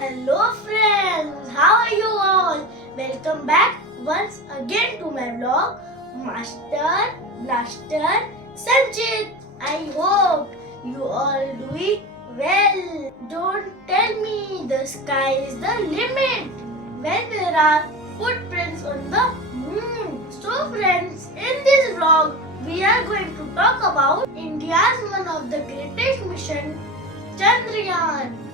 Hello friends, how are you all? Welcome back once again to my vlog, Master Blaster Sanchit. I hope you all doing well. Don't tell me the sky is the limit when there are footprints on the moon. So friends, in this vlog, we are going to talk about India's one of the greatest mission, Chandrayaan.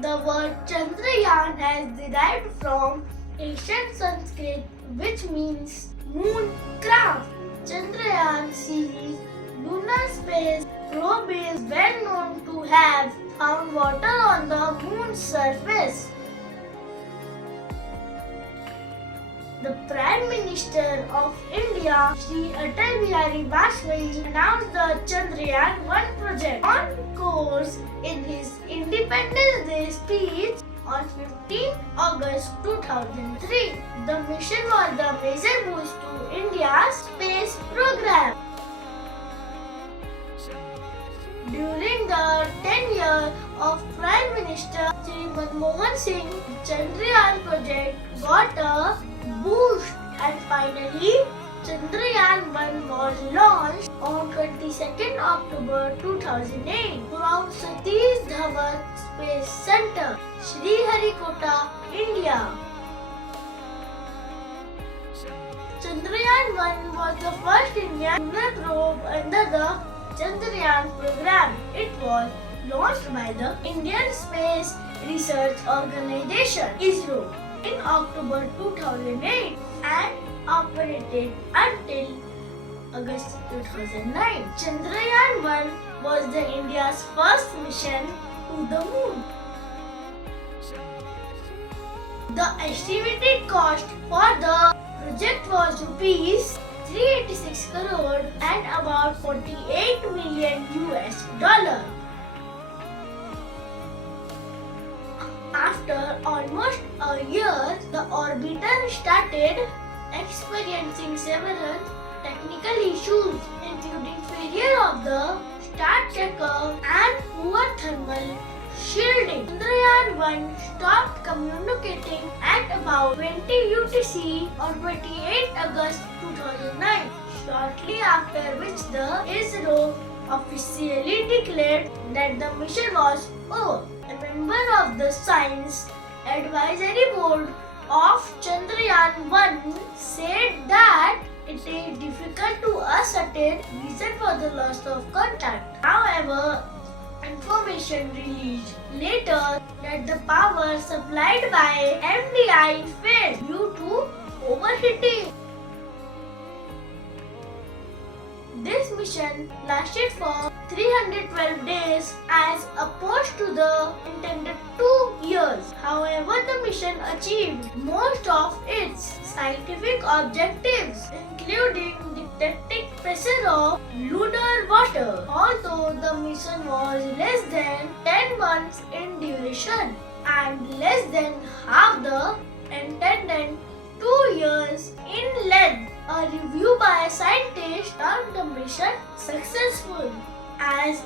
The word Chandrayaan has derived from ancient Sanskrit, which means moon craft. Chandrayaan series lunar space probe is well known to have found water on the moon's surface. The Prime Minister of India, Shri Atal Bihari Vajpayee, announced the Chandrayaan-1 project on course in his Independence Day speech on 15 August 2003. The mission was the major boost to India's space program. During the tenure of Prime Minister Shri Manmohan Singh, the Chandrayaan project got a boost and finally Chandrayaan-1 was launched on 22nd October 2008 from Satish Dhawan Space Center, Sriharikota, India. Chandrayaan-1 was the first Indian lunar probe under the Chandrayaan program. It was launched by the Indian Space Research Organization (ISRO) in October 2008 and operated until August 2009. Chandrayaan-1 was the India's first mission to the moon. The estimated cost for the project was rupees 386 crore and about 48 million US dollar. After almost a year, the orbiter started experiencing several technical issues, including failure of the start checker and poor thermal shielding. Chandrayaan-1 stopped communicating at about 20 UTC on 28 August 2009, shortly after which the ISRO officially declared that the mission was over. A member of the Science Advisory Board of Chandrayaan-1 said that it is difficult to ascertain reason for the loss of contact. However, information released later that the power supplied by MDI failed due to overheating. This mission lasted for 312 days as opposed to the intended 2 years. However, the mission achieved most of its scientific objectives, including detecting pressure of lunar water. Although the mission was less than 10 months in duration and less than half the intended 2 years in length, a review by scientists found the mission successful as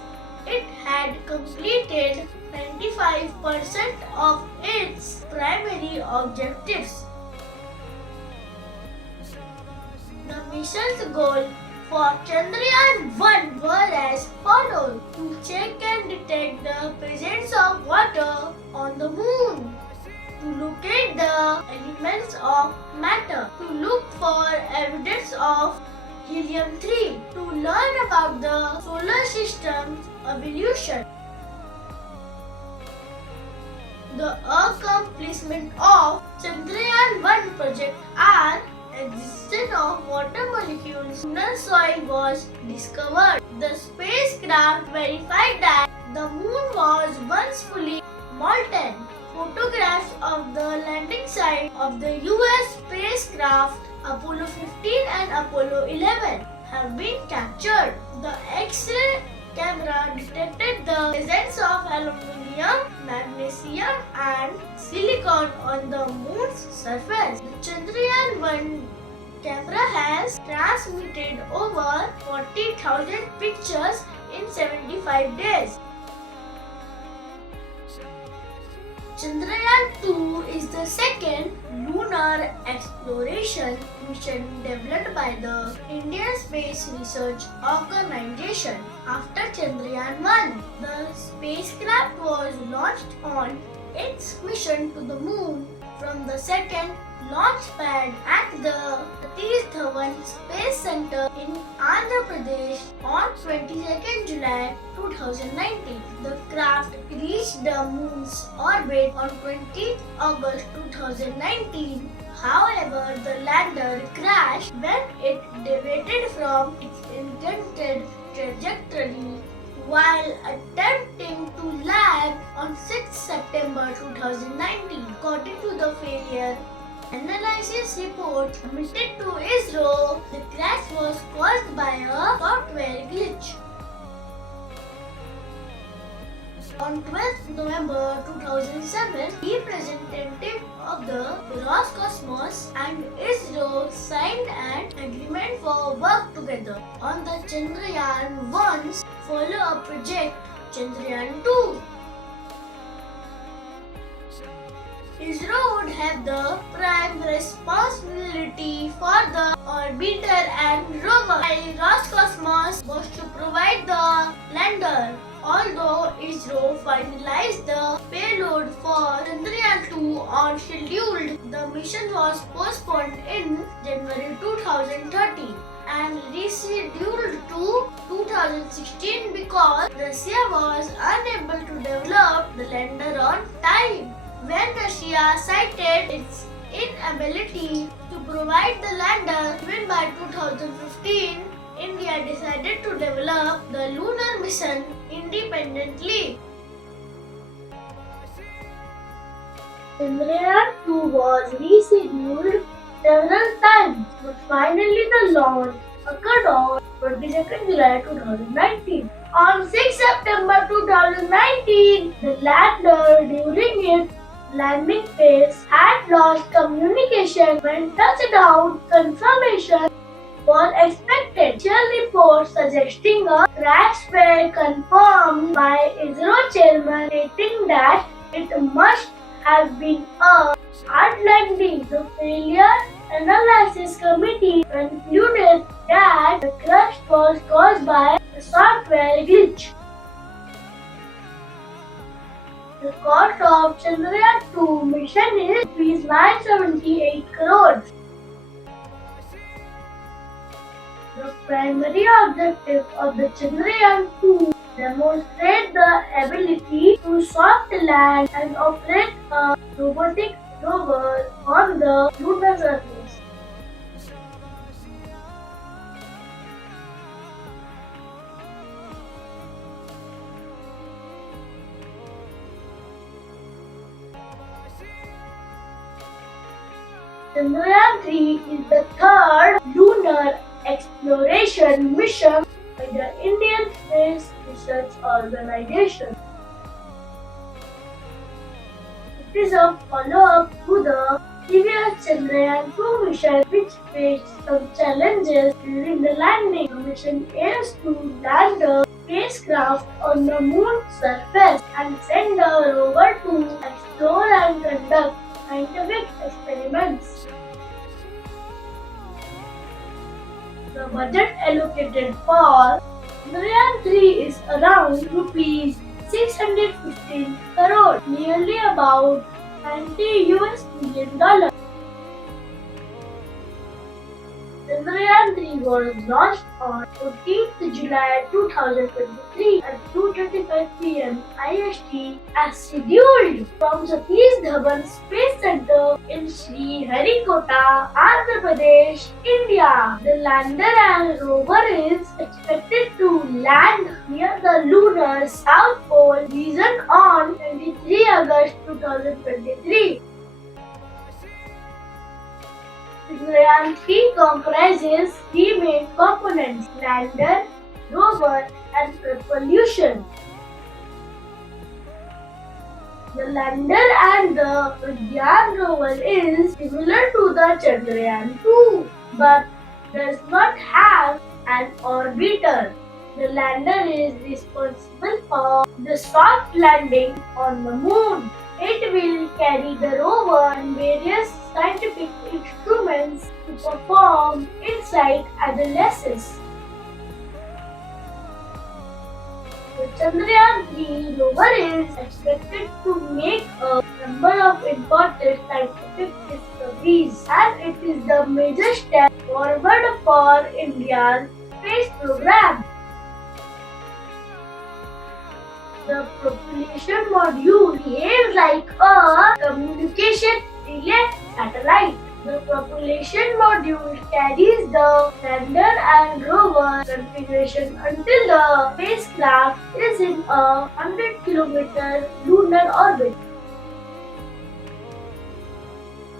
it had completed 95% of its primary objectives. The mission's goal for Chandrayaan-1 were as follows: to check and detect the presence of water on the moon, to locate the elements of matter, to look for evidence of helium-3, to learn about the solar system's evolution. The accomplishment of Chandrayaan-1 project are existence of water molecules in lunar soil was discovered. The spacecraft verified that the moon was once fully molten. Photographs of the landing site of the US spacecraft Apollo 15 and Apollo 11 have been captured. The X-ray camera detected the presence of aluminum, magnesium and silicon on the moon's surface. The Chandrayaan-1 camera has transmitted over 40,000 pictures in 75 days. Chandrayaan-2 is the second lunar exploration mission developed by the Indian Space Research Organization. After Chandrayaan-1, the spacecraft was launched on its mission to the moon from the second launch pad at the Satish Dhawan Space Center in Andhra Pradesh on 22nd July 2019. The craft reached the moon's orbit on 20th August 2019. However, the lander crashed when it deviated from its intended trajectory while attempting to land on 6 September 2019. According to the failure analysis report submitted to ISRO, the crash was caused by a software glitch. On 12th November 2007, representative of the Roscosmos and ISRO signed an agreement for work together on the Chandrayaan-1's follow-up project, Chandrayaan-2. ISRO would have the prime responsibility for the orbiter and rover, while Roscosmos was to provide the lander. Although ISRO finalized the payload for Chandrayaan-2 on schedule, the mission was postponed in January 2013 and rescheduled to 2016 because Russia was unable to develop the lander on time. When Russia cited its inability to provide the lander, even by 2015, India decided to develop the lunar mission independently. Chandrayaan-2 was rescheduled several times, but finally the launch occurred on 22nd July 2019. On 6 September 2019, the lander during its landing phase had lost communication. When touchdown confirmation was expected, initial reports suggesting a crash were confirmed by ISRO chairman, stating that it must have been a hard landing. The failure analysis committee concluded that the crash was caused by a software glitch. The cost of Chandrayaan-2 mission is Rs 978 crores. The primary objective of the Chandrayaan-2 demonstrate the ability to soft land and operate a robotic rover on the lunar surface. Chandrayaan-3 is the third lunar exploration mission by the Indian Space Research Organization. It is a follow-up to the previous Chandrayaan-2 mission, which faced some challenges during the landing. The mission aims to land the spacecraft on the moon's surface and send a rover to explore and conduct scientific experiments. The budget allocated for Chandrayaan-3 is around Rs 615 crore, nearly about $90 million. Chandrayaan-3 was launched on 14th July 2023 at 2:35 p.m. IST as scheduled from Satish Dhawan Space Center in Sriharikota, Andhra Pradesh, India. The lander and rover is expected to land near the lunar South Pole region on 23 August 2023. Chandrayaan-3 comprises three main components: lander, rover, and propulsion. The lander and the Pragyan rover is similar to the Chandrayaan-2 but does not have an orbiter. The lander is responsible for the soft landing on the moon. It will carry the rover and various scientific instruments to perform InSight analysis. The Chandrayaan 3 rover is expected to make a number of important scientific discoveries, and it is the major step forward for India's space program. The propulsion module behaves like a communication relay satellite. The propulsion module carries the lander and rover configuration until the spacecraft is in a 100-kilometer lunar orbit.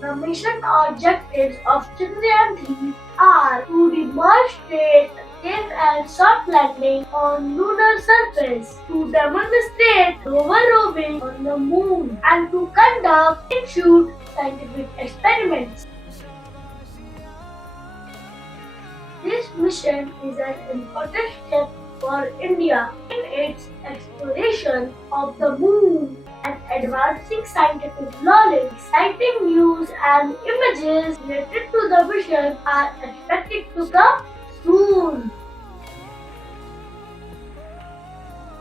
The mission objectives of Chandrayaan 3 are to demonstrate safe and soft landing on lunar surface, to demonstrate rover roving on the moon, and to conduct in-shoot scientific experiments. This mission is an important step for India in its exploration of the moon and advancing scientific knowledge. Exciting news and images related to the mission are expected to come soon.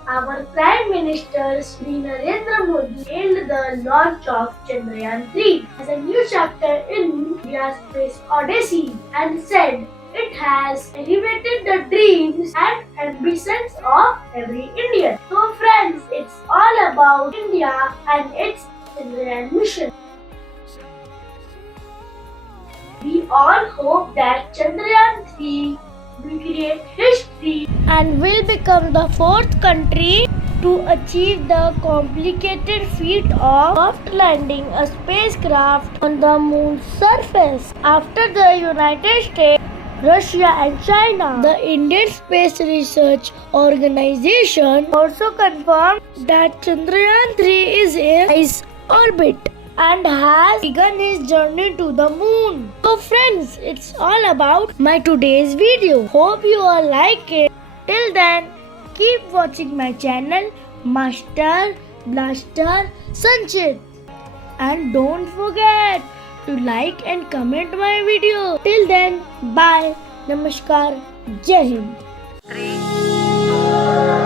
Our Prime Minister Shri Narendra Modi hailed the launch of Chandrayaan 3 as a new chapter in India's space odyssey and said it has elevated the dreams and ambitions of every Indian. So friends, it's all about India and its Chandrayaan mission. We all hope that Chandrayaan 3 will create history and will become the fourth country to achieve the complicated feat of soft landing a spacecraft on the moon's surface. After the United States, Russia and China, the Indian Space Research Organization also confirmed that Chandrayaan 3 is in ice orbit and has begun his journey to the moon. So friends, it's all about my today's video. Hope you all like it. Till then, keep watching my channel Master Blaster Sanchit. And don't forget to like and comment my video. Till then, bye. Namaskar. Jai Hind. 3, 2,